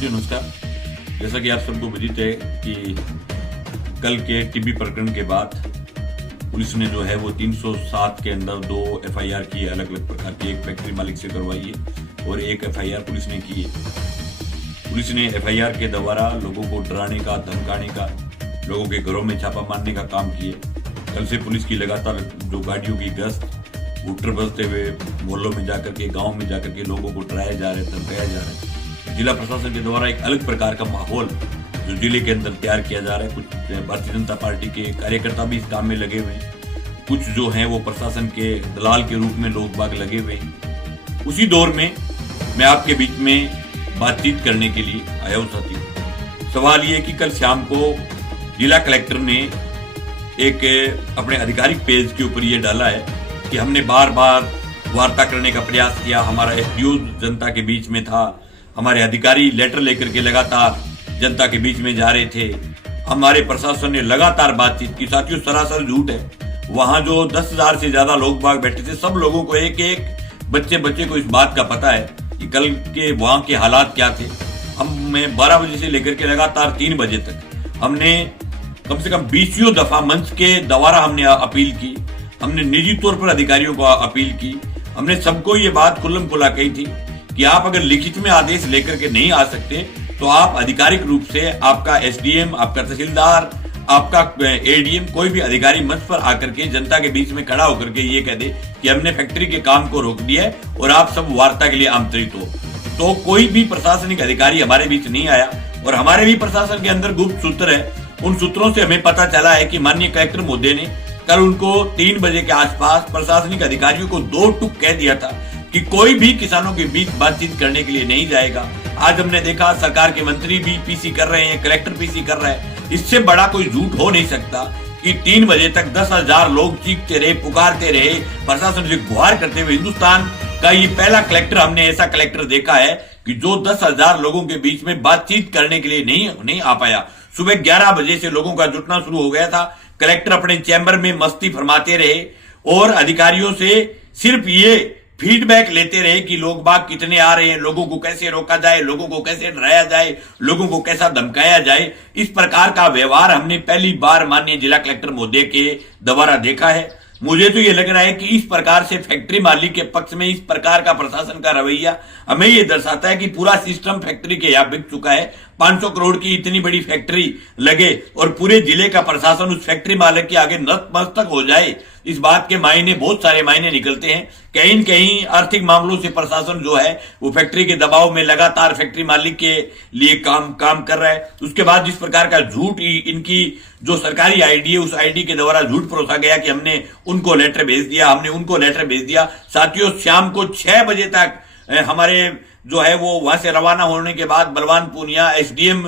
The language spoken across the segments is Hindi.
साथियों नमस्कार। जैसा कि आप सबको विदित है कि कल के टीबी प्रकरण के बाद पुलिस ने जो है वो 307 के अंदर 2 एफआईआर की, अलग अलग प्रकार की। एक फैक्ट्री मालिक से करवाई है और एक एफआईआर पुलिस ने की है। पुलिस ने एफआईआर के द्वारा लोगों को डराने का, धमकाने का, लोगों के घरों में छापा मारने का काम किए। कल से पुलिस की लगातार जो गाड़ियों की गश्त, बूटर बजते हुए मोहल्लों में जाकर के, गाँव में जाकर के लोगों को डराया जा रहा है, धमकाया जा रहा है। जिला प्रशासन के द्वारा एक अलग प्रकार का माहौल जो जिले के अंदर तैयार किया जा रहा है। कुछ भारतीय जनता पार्टी के कार्यकर्ता भी इस काम में लगे हुए हैं, कुछ जो हैं वो प्रशासन के दलाल के रूप में लोग बाग लगे हुए हैं। उसी दौर में मैं आपके बीच में बातचीत करने के लिए आया हूं। साथी, सवाल ये कि कल शाम को जिला कलेक्टर ने एक अपने आधिकारिक पेज के ऊपर ये डाला है कि हमने बार बार वार्ता करने का प्रयास किया, हमारा एसडीओ जनता के बीच में था, हमारे अधिकारी लेटर लेकर के लगातार जनता के बीच में जा रहे थे, हमारे प्रशासन ने लगातार बातचीत की। साथियों, सरासर झूठ है। वहां जो 10,000 से ज्यादा लोग बाग बैठे थे, सब लोगों को एक एक बच्चे को इस बात का पता है कि कल के वहां के हालात क्या थे। हमें 12 बजे से लेकर के लगातार 3 बजे तक हमने कम से कम 20 दफा मंच के द्वारा हमने अपील की, हमने निजी तौर पर अधिकारियों को अपील की। हमने सबको ये बात खुल्लम खुला कही थी कि आप अगर लिखित में आदेश लेकर के नहीं आ सकते तो आप आधिकारिक रूप से आपका एसडीएम, आपका तहसीलदार, आपका एडीएम, कोई भी अधिकारी मंच पर आकर के जनता के बीच में खड़ा होकर के ये कह दे कि हमने फैक्ट्री के काम को रोक दिया है और आप सब वार्ता के लिए आमंत्रित हो। तो कोई भी प्रशासनिक अधिकारी हमारे बीच नहीं आया और हमारे भी प्रशासन के अंदर गुप्त सूत्र है। उन सूत्रों से हमें पता चला है कि माननीय कलेक्टर महोदय ने कल उनको 3 बजे के आसपास प्रशासनिक अधिकारियों को 2 टूक कह दिया था कि कोई भी किसानों के बीच बातचीत करने के लिए नहीं जाएगा। आज हमने देखा सरकार के मंत्री भी पीसी कर रहे हैं, कलेक्टर पीसी कर रहा है। इससे बड़ा कोई झूठ हो नहीं सकता कि 3 बजे तक 10,000 लोग चीखते रहे, पुकारते रहे, प्रशासन से गुहार करते हुए। हिंदुस्तान का ये पहला कलेक्टर, हमने ऐसा कलेक्टर देखा है कि जो 10,000 लोगों के बीच में बातचीत करने के लिए नहीं आ पाया। सुबह 11 बजे से लोगों का जुटना शुरू हो गया था। कलेक्टर अपने चैम्बर में मस्ती फरमाते रहे और अधिकारियों से सिर्फ ये फीडबैक लेते रहे कि लोग बाग कितने आ रहे हैं, लोगों को कैसे रोका जाए, लोगों को कैसे डराया जाए, लोगों को कैसा धमकाया जाए। इस प्रकार का व्यवहार हमने पहली बार माननीय जिला कलेक्टर महोदय के द्वारा देखा है। मुझे तो ये लग रहा है कि इस प्रकार से फैक्ट्री मालिक के पक्ष में इस प्रकार का प्रशासन का रवैया हमें ये दर्शाता है कि पूरा सिस्टम फैक्ट्री के यहाँ बिक चुका है। 500 करोड़ की इतनी बड़ी फैक्ट्री लगे और पूरे जिले का प्रशासन उस फैक्ट्री मालिक के आगे नतमस्तक हो जाए, इस बात के मायने, बहुत सारे मायने निकलते हैं। कहीं न कहीं आर्थिक मामलों से प्रशासन जो है वो फैक्ट्री के दबाव में लगातार फैक्ट्री मालिक के लिए काम कर रहा है। उसके बाद जिस प्रकार का झूठ इनकी जो सरकारी आईडी है, उस आईडी के द्वारा झूठ परोसा गया कि हमने उनको लेटर भेज दिया, हमने उनको लेटर भेज दिया। साथियों, शाम को 6 बजे तक हमारे जो है वो वहां से रवाना होने के बाद बलवान पूनिया एसडीएम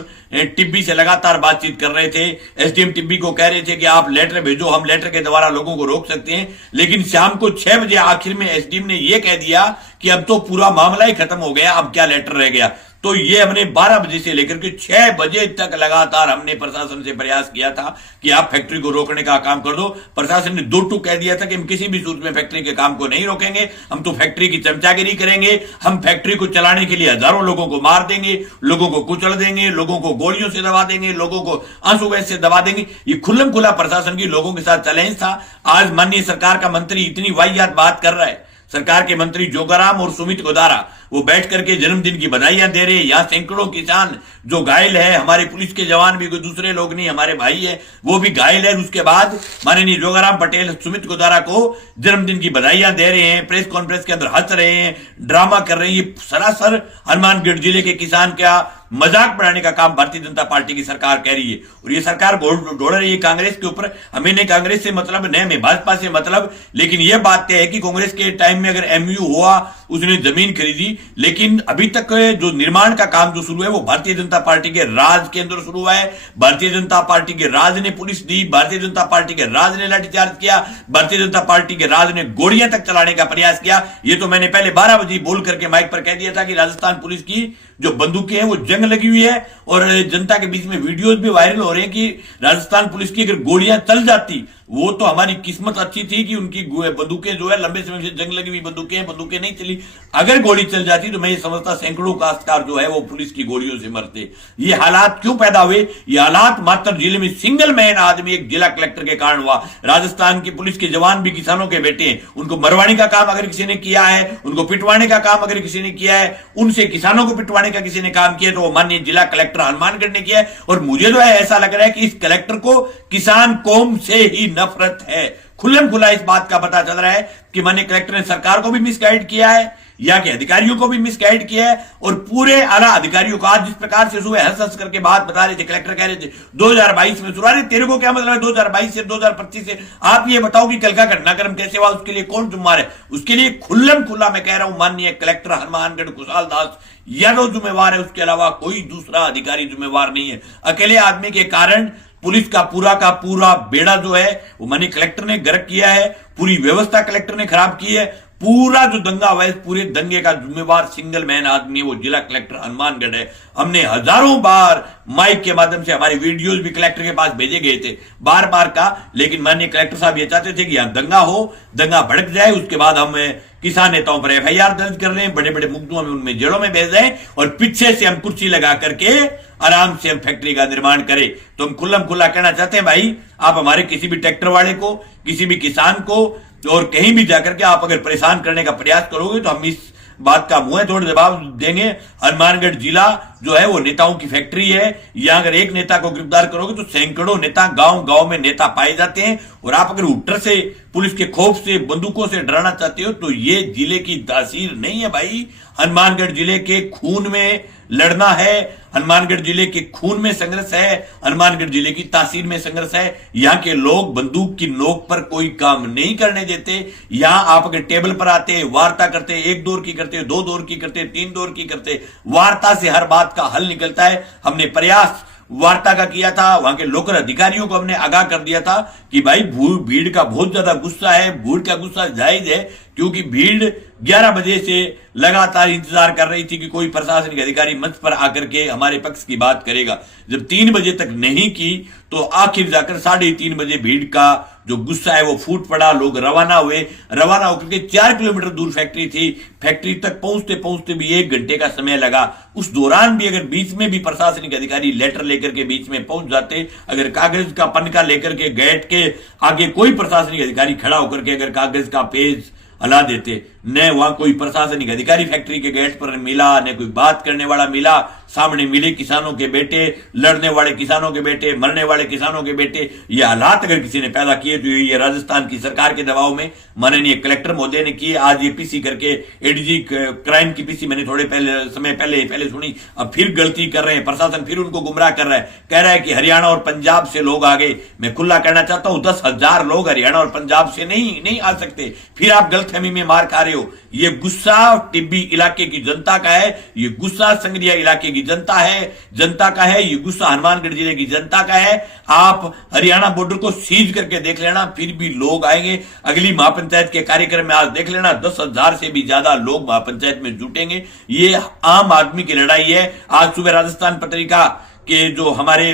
टिब्बी से लगातार बातचीत कर रहे थे। एसडीएम टिब्बी को कह रहे थे कि आप लेटर भेजो, हम लेटर के द्वारा लोगों को रोक सकते हैं। लेकिन शाम को 6 बजे आखिर में एसडीएम ने यह कह दिया कि अब तो पूरा मामला ही खत्म हो गया, अब क्या लेटर रह गया। तो ये हमने 12 बजे से लेकर के 6 बजे तक लगातार हमने प्रशासन से प्रयास किया था कि आप फैक्ट्री को रोकने का काम कर दो। प्रशासन ने 2 टूक कह दिया था कि हम किसी भी सूरत में फैक्ट्री के काम को नहीं रोकेंगे, हम तो फैक्ट्री की चमचागिरी करेंगे, हम फैक्ट्री को चलाने के लिए हजारों लोगों को मार देंगे, लोगों को कुचल देंगे, लोगों को गोलियों से दबा देंगे, लोगों को आंसू गैस से दबा देंगे। ये खुल्लम खुला प्रशासन की लोगों के साथ चैलेंज था। आज माननीय सरकार का मंत्री इतनी वाहियात बात कर रहा है। सरकार के मंत्री जोगाराम और सुमित गोदारा वो बैठ करके जन्मदिन की बधाइयां दे रहे हैं। यहाँ सैकड़ों किसान जो घायल है, हमारे पुलिस के जवान भी, कोई दूसरे लोग नहीं, हमारे भाई है, वो भी घायल है। उसके बाद माननीय जोगाराम पटेल सुमित गोदारा को जन्मदिन की बधाइयां दे रहे हैं, प्रेस कॉन्फ्रेंस के अंदर हंस रहे हैं, ड्रामा कर रहे हैं। ये सरासर हनुमानगढ़ जिले के किसान का मजाक बनाने का काम भारतीय जनता पार्टी की सरकार कह रही है। और ये सरकार ढोल रही है कांग्रेस के ऊपर। हमें नहीं कांग्रेस से मतलब, नहीं हमें भाजपा से मतलब, लेकिन यह बात तय है कि कांग्रेस के टाइम में अगर एमयू हुआ, उसने जमीन खरीदी, लेकिन अभी तक जो निर्माण का काम जो शुरू है वो भारतीय जनता पार्टी के राज के अंदर शुरू हुआ है। भारतीय जनता पार्टी के राज ने पुलिस दी, भारतीय जनता पार्टी के राज ने लाठीचार्ज किया, भारतीय जनता पार्टी के राज ने गोलियां तक चलाने का प्रयास किया। ये तो मैंने पहले 12 बजे बोल करके माइक पर कह दिया था कि राजस्थान पुलिस की जो बंदूकें हैं वो जंग लगी हुई है। और जनता के बीच में वीडियोस भी वायरल हो रहे हैं कि राजस्थान पुलिस की अगर गोलियां चल जाती, वो तो हमारी किस्मत अच्छी थी कि उनकी बंदूकें जो है लंबे समय से जंग लगी हुई बंदूकें नहीं चली। अगर गोली चल जाती तो मैं ये समझता सैकड़ों काश्तकार जो है वो पुलिस की गोलियों से मरते। ये हालात क्यों पैदा हुए? ये हालात मात्र जिले में सिंगल मैन आदमी एक जिला कलेक्टर के कारण हुआ। राजस्थान की पुलिस के जवान भी किसानों के बेटे हैं। उनको मरवाने का काम अगर किसी ने किया है, उनको पिटवाने का काम अगर किसी ने किया है, उनसे किसानों को पिटवाने का किसी ने काम किया तो वो माननीय जिला कलेक्टर हनुमानगढ़ ने किया है। और मुझे जो है ऐसा लग रहा है कि इस कलेक्टर को किसान कौम से ही नफरत है। खुल्लम खुला इस बात का पता चल रहा है कि माननीय कलेक्टर ने सरकार को भी मिसगाइड किया है, या के अधिकारियों को भी मिसगाइड किया है, और पूरे आला अधिकारियों को आज जिस प्रकार से सुबह हंस हंस करके बात बता रहे थे, कलेक्टर कह रहे थे 2022 में शुरू। अरे तेरे को क्या मतलब है 2022 से 2025 से? आप ये बताओ कि कल का घटनाक्रम कैसे हुआ, उसके लिए कौन जुम्मेवार है? उसके लिए खुल्लम खुला मैं कह रहा हूं माननीय कलेक्टर हनुमानगढ़ कुशाल दास यादव जुम्मेवार है, उसके अलावा कोई दूसरा अधिकारी जुम्मेवार नहीं है। अकेले आदमी के कारण पुलिस का पूरा बेड़ा जो है वो माननीय कलेक्टर ने गर्क किया है, पूरी व्यवस्था कलेक्टर ने खराब की है। पूरा जो दंगा हुआ है, पूरे दंगे का जिम्मेवार सिंगल मैन आदमी वो जिला कलेक्टर हनुमानगढ़ है। हमने हजारों बार माइक के माध्यम से हमारे वीडियोस भी कलेक्टर के पास भेजे गए थे बार बार का, लेकिन माननीय कलेक्टर साहब ये चाहते थे कि यहां दंगा हो, दंगा भड़क जाए, उसके बाद हम किसान नेताओं पर एफआईआर दर्ज कर लें, बड़े बड़े मुकदमों में उनमें जेलों में भेज दें, और पीछे से हम कुर्सी लगा करके आराम से हम फैक्ट्री का निर्माण करें। तो हम खुल्लम खुल्ला कहना चाहते हैं भाई, आप हमारे किसी भी ट्रैक्टर वाले को, किसी भी किसान को और कहीं भी जाकर के आप अगर परेशान करने का प्रयास करोगे तो हम इस बात का मुंह तोड़ जवाब देंगे। हनुमानगढ़ जिला जो है वो नेताओं की फैक्ट्री है। यहां अगर एक नेता को गिरफ्तार करोगे तो सैकड़ों नेता गांव गांव में नेता पाए जाते हैं। और आप अगर हुट्टर से, पुलिस के खौफ से, बंदूकों से डराना चाहते हो तो ये जिले की तासीर नहीं है भाई। हनुमानगढ़ जिले के खून में लड़ना है, हनुमानगढ़ जिले के खून में संघर्ष है, हनुमानगढ़ जिले की तासीर में संघर्ष है। यहां के लोग बंदूक की नोक पर कोई काम नहीं करने देते। यहां आप अगर टेबल पर आते, वार्ता करते, 1 दौर की करते, 2 दौर की करते, 3 दौर की करते, वार्ता से हर बात का हल निकलता है। हमने प्रयास वार्ता का किया था, वहां के लोकल अधिकारियों को हमने आगाह कर दिया था कि भाई भीड़ का बहुत ज्यादा गुस्सा है, भीड़ का गुस्सा जायज है, क्योंकि भीड़ 11 बजे से लगातार इंतजार कर रही थी कि कोई प्रशासनिक अधिकारी मंच पर आकर के हमारे पक्ष की बात करेगा। जब 3 बजे तक नहीं की तो आखिर जाकर 3:30 बजे भीड़ का जो गुस्सा है वो फूट पड़ा। लोग रवाना हुए, रवाना होकर के 4 किलोमीटर दूर फैक्ट्री थी, फैक्ट्री तक पहुंचते पहुंचते भी 1 घंटे का समय लगा। उस दौरान भी अगर बीच में भी प्रशासनिक अधिकारी लेटर लेकर के बीच में पहुंच जाते, अगर कागज का पन्ना लेकर के गेट के आगे कोई प्रशासनिक अधिकारी खड़ा होकर के अगर कागज का पेज हला देते, न वहां कोई प्रशासनिक अधिकारी फैक्ट्री के गेट पर मिला, न कोई बात करने वाला मिला। सामने मिले किसानों के बेटे, लड़ने वाले किसानों के बेटे, मरने वाले किसानों के बेटे। ये हालात अगर किसी ने पैदा किए तो ये राजस्थान की सरकार के दबाव में माननीय कलेक्टर महोदय ने किए। आज ये पीसी करके एडीजी क्राइम की पीसी मैंने थोड़े समय पहले सुनी, अब फिर गलती कर रहे हैं, प्रशासन फिर उनको गुमराह कर रहा है, कह रहा है कि हरियाणा और पंजाब से लोग आ गए। मैं खुला कहना चाहता हूं 10,000 लोग हरियाणा और पंजाब से नहीं आ सकते। फिर आप गलतफहमी में मार खा रहे हो। ये गुस्सा टिब्बी इलाके की जनता का है, ये गुस्सा संगरिया इलाके की जनता का है, ये गुस्सा हनुमानगढ़ जिले की जनता का है। आप हरियाणा बॉर्डर को सीज करके देख लेना, फिर भी लोग आएंगे। अगली महापंचायत के कार्यक्रम में आज देख लेना 10,000 से भी ज्यादा लोग महापंचायत में जुटेंगे। ये आम आदमी की लड़ाई है। आज सुबह राजस्थान पत्रिका के जो हमारे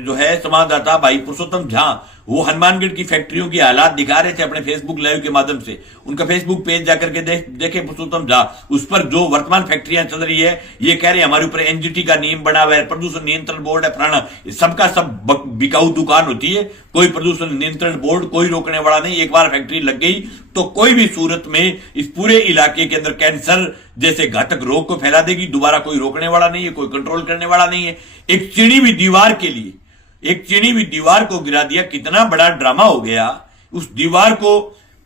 जो है संवाददाता भाई पुरुषोत्तम झा, वो हनुमानगढ़ की फैक्ट्रियों की हालात दिखा रहे थे अपने फेसबुक लाइव के माध्यम से। उनका फेसबुक पेज जाकर के देखे पुरुषोत्तम झा, उस पर जो वर्तमान फैक्ट्रियां चल रही है, ये कह रहे हैं हमारे ऊपर एनजीटी का नियम बना हुआ है, प्रदूषण नियंत्रण बोर्ड है, फलाना, सबका सब बिकाऊ दुकान होती है। कोई प्रदूषण नियंत्रण बोर्ड, कोई रोकने वाला नहीं। एक बार फैक्ट्री लग गई तो कोई भी सूरत में इस पूरे इलाके के अंदर कैंसर जैसे घातक रोग को फैला देगी। दोबारा कोई रोकने वाला नहीं है, कोई कंट्रोल करने वाला नहीं है। एक चिड़ी हुई दीवार के लिए, एक चिड़ी हुई दीवार को गिरा दिया, कितना बड़ा ड्रामा हो गया। उस दीवार को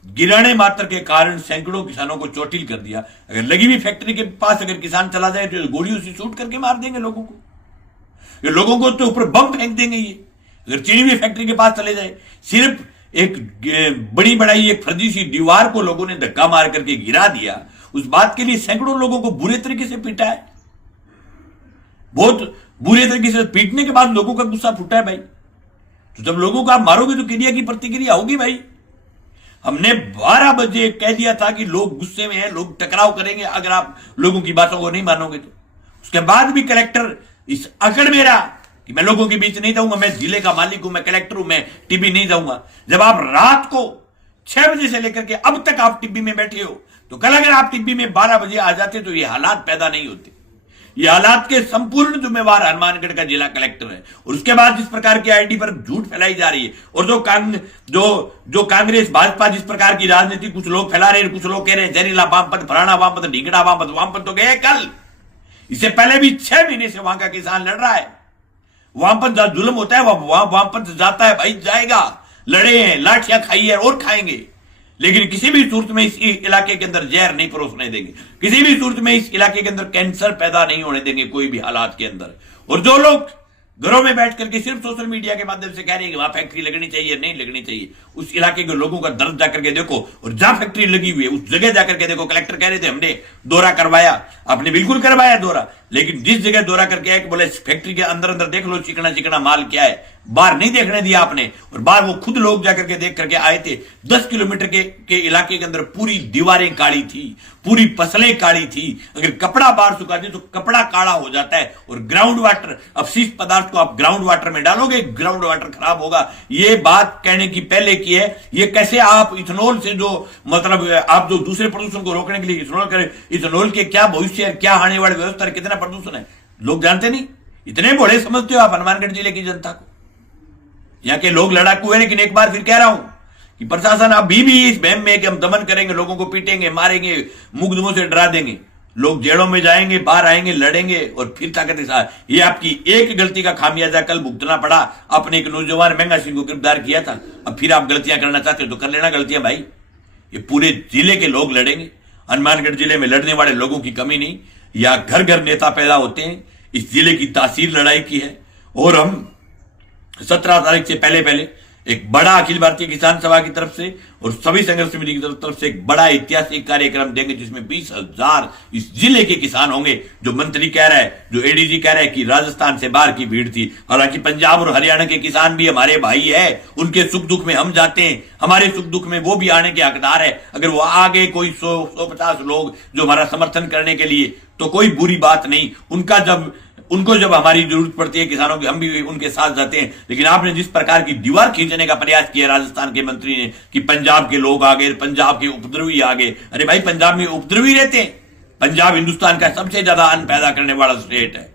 गिराने मात्र के कारण सैकड़ों किसानों को चोटिल कर दिया। अगर लगी हुई फैक्ट्री के पास अगर किसान चला जाए तो गोलियों से शूट करके मार देंगे लोगों को, ये लोगों को तो ऊपर बम फेंक देंगे। ये अगर चिड़ी हुई फैक्ट्री के पास चले जाए, सिर्फ एक बड़ी बड़ाई एक फर्जी सी दीवार को लोगों ने धक्का मार करके गिरा दिया, उस बात के लिए सैकड़ों लोगों को बुरे तरीके से पीटा है। बहुत बुरे तरीके से पीटने के बाद लोगों का गुस्सा फूटा है भाई। तो जब लोगों को आप मारोगे तो क्रिया की प्रतिक्रिया होगी भाई। हमने 12 बजे कह दिया था कि लोग गुस्से में हैं, लोग टकराव करेंगे अगर आप लोगों की बातों को नहीं मानोगे तो। उसके बाद भी कलेक्टर इस अकड़ में रहा कि मैं लोगों के बीच नहीं जाऊंगा, मैं जिले का मालिक हूं, मैं कलेक्टर हूं, मैं टिब्बी नहीं जाऊंगा। जब आप रात को 6 बजे से लेकर के अब तक आप टिब्बी में बैठे हो, तो कल अगर आप टिब्बी में 12 बजे आ जाते तो ये हालात पैदा नहीं होते। ये हालात के संपूर्ण जिम्मेवार हनुमानगढ़ का जिला कलेक्टर है। और उसके बाद जिस प्रकार की आईडी पर झूठ फैलाई जा रही है, और जो कांग्रेस भाजपा जिस प्रकार की राजनीति कुछ लोग फैला रहे हैं, कुछ लोग कह रहे हैं जहरीला वामपंथ, फलाना वामपंथ, ढींगड़ा वामपंथ। वामपंथ तो गए कल, इससे पहले भी 6 महीने से वहां का किसान लड़ रहा है। वामपंथ जहां जुल्म होता है वहां वामपंथ जाता है, भाई जाएगा, लड़े हैं, लाठियां खाई है और खाएंगे, लेकिन किसी भी सूरत में इस इलाके के अंदर जहर नहीं परोसने देंगे, किसी भी सूरत में इस इलाके के अंदर कैंसर पैदा नहीं होने देंगे कोई भी हालात के अंदर। और जो लोग घरों में बैठ करके सिर्फ सोशल मीडिया के माध्यम से कह रहे हैं कि वहां फैक्ट्री लगनी चाहिए, नहीं लगनी चाहिए, उस इलाके के लोगों का दर्द जाकर के देखो। और जहां फैक्ट्री लगी हुई है उस जगह जाकर के देखो। कलेक्टर कह रहे थे हमने दौरा करवाया, आपने बिल्कुल करवाया दौरा, लेकिन जिस जगह दौरा करके आए कि बोले फैक्ट्री के अंदर अंदर देख लो चिकना चिकना माल क्या है, बाहर नहीं देखने दिया आपने। और बाहर वो खुद लोग जाकर के देख करके आए थे। 10 किलोमीटर के इलाके के अंदर पूरी दीवारें काली थी, पूरी फसलें काली थी। अगर कपड़ा बाहर सुखा दे तो कपड़ा काला हो जाता है। और ग्राउंड वाटर, अपशिष्ट पदार्थ को आप ग्राउंड वाटर में डालोगे, ग्राउंड वाटर खराब होगा। ये बात कहने की पहले की है। ये कैसे आप इथेनॉल से जो मतलब आप जो दूसरे प्रदूषण को रोकने के लिए इथेनॉल करें, इथेनॉल के क्या भविष्य है, क्या आने वाली व्यवस्था, कितना प्रदूषण है, लोग जानते नहीं। इतने बड़े समझते हो आप हनुमानगढ़ जिले की जनता को। यहां के लोग लड़ाकू है, लेकिन एक बार फिर कह रहा हूं कि प्रशासन अभी भी इस बहम में कि हम दमन करेंगे, लोगों को पीटेंगे, मारेंगे, मुकदमों से डरा देंगे, लोग जेलों में जाएंगे, बाहर आएंगे, लड़ेंगे और फिर ताकत के साथ। ये आपकी एक गलती का खामियाजा कल भुगतना पड़ा। आपने एक नौजवान महंगा सिंह को गिरफ्तार किया था, अब फिर आप गलतियां करना चाहते हो तो कर लेना गलतियां भाई। ये पूरे जिले के लोग लड़ेंगे। हनुमानगढ़ जिले में लड़ने वाले लोगों की कमी नहीं, या घर घर नेता पैदा होते हैं। इस जिले की तासीर लड़ाई की है। और हम 17 तारीख से पहले एक बड़ा अखिल भारतीय किसान सभा की तरफ से और सभी संघर्ष समिति की तरफ से एक बड़ा ऐतिहासिक कार्यक्रम देंगे, जिसमें 20,000 इस जिले के किसान होंगे। जो मंत्री कह रहा है, जो एडीजी कह रहा है कि राजस्थान से बाहर की भीड़ थी, हालांकि पंजाब और हरियाणा के किसान भी हमारे भाई है। उनके सुख दुख में हम जाते हैं, हमारे सुख दुख में वो भी आने के हकदार है। अगर वो आगे कोई 150 लोग जो हमारा समर्थन करने के लिए, तो कोई बुरी बात नहीं। उनको जब हमारी जरूरत पड़ती है किसानों की, हम भी उनके साथ जाते हैं। लेकिन आपने जिस प्रकार की दीवार खींचने का प्रयास किया राजस्थान के मंत्री ने कि पंजाब के लोग आ गए, पंजाब के उपद्रवी आ गए। अरे भाई, पंजाब में उपद्रवी रहते हैं। पंजाब हिंदुस्तान का सबसे ज्यादा अन्न पैदा करने वाला स्टेट है।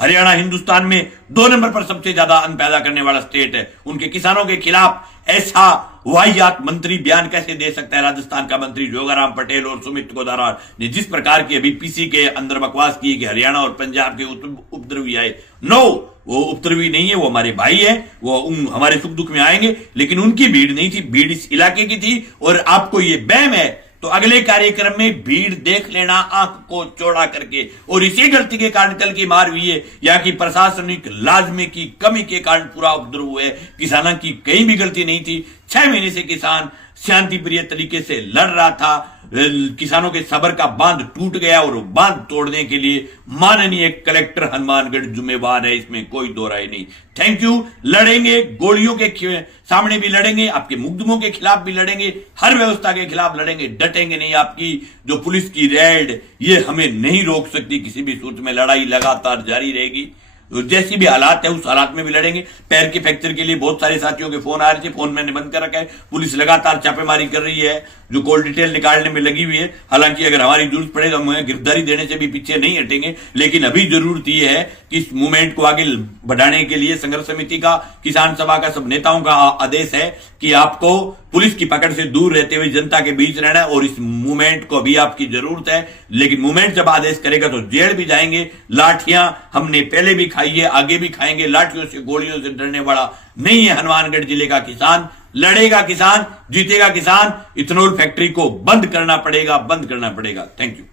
हरियाणा हिंदुस्तान में 2 नंबर पर सबसे ज्यादा अन्न पैदा करने वाला स्टेट है। उनके किसानों के खिलाफ ऐसा वाहियात मंत्री बयान कैसे दे सकता है? राजस्थान का मंत्री जोगाराम पटेल और सुमित गोदारा ने जिस प्रकार की अभी पीसी के अंदर बकवास की कि हरियाणा और पंजाब के उपद्रवी आए, नो, वो उपद्रवी नहीं है, वो हमारे भाई है, वो हमारे सुख दुख में आएंगे। लेकिन उनकी भीड़ नहीं थी, भीड़ इस इलाके की थी। और आपको ये बहम है तो अगले कार्यक्रम में भीड़ देख लेना आंख को चौड़ा करके। और इसी गलती के कारण कल की मार हुई है। यहाँ की प्रशासनिक लाजमे की कमी के कारण पूरा उपद्रव हुआ है। किसानों की कहीं भी गलती नहीं थी। 6 महीने से किसान शांति प्रिय तरीके से लड़ रहा था। किसानों के सब्र का बांध टूट गया और बांध तोड़ने के लिए माननीय कलेक्टर हनुमानगढ़ जिम्मेवार है, इसमें कोई दो राय नहीं। Thank you. लड़ेंगे, गोलियों के सामने भी लड़ेंगे, आपके मुकदमों के खिलाफ भी लड़ेंगे, हर व्यवस्था के खिलाफ लड़ेंगे, डटेंगे नहीं। आपकी जो पुलिस की रेड, ये हमें नहीं रोक सकती। किसी भी सूरत में लड़ाई लगातार जारी रहेगी। जैसी भी हालात है उस हालात में भी लड़ेंगे। पैर के फ्रैक्चर के लिए बहुत सारे साथियों के फोन आ रहे थे, फोन मैंने बंद कर रखा है। पुलिस लगातार छापेमारी कर रही है, जो कॉल डिटेल निकालने में लगी हुई है। हालांकि अगर हमारी जरूरत पड़े तो हम गिरफ्तारी देने से भी पीछे नहीं हटेंगे। लेकिन अभी जरूरत यह है कि इस मूवमेंट को आगे बढ़ाने के लिए संघर्ष समिति का, किसान सभा का, सब नेताओं का आदेश है कि आपको पुलिस की पकड़ से दूर रहते हुए जनता के बीच रहना है। और इस मूवमेंट को अभी आपकी जरूरत है। लेकिन मूवमेंट जब आदेश करेगा तो जेल भी जाएंगे। लाठियां हमने पहले भी खाई है, आगे भी खाएंगे। लाठियों से, गोलियों से डरने वाला नहीं है हनुमानगढ़ जिले का किसान। लड़ेगा किसान, जीतेगा किसान। इथेनॉल फैक्ट्री को बंद करना पड़ेगा, बंद करना पड़ेगा। Thank you.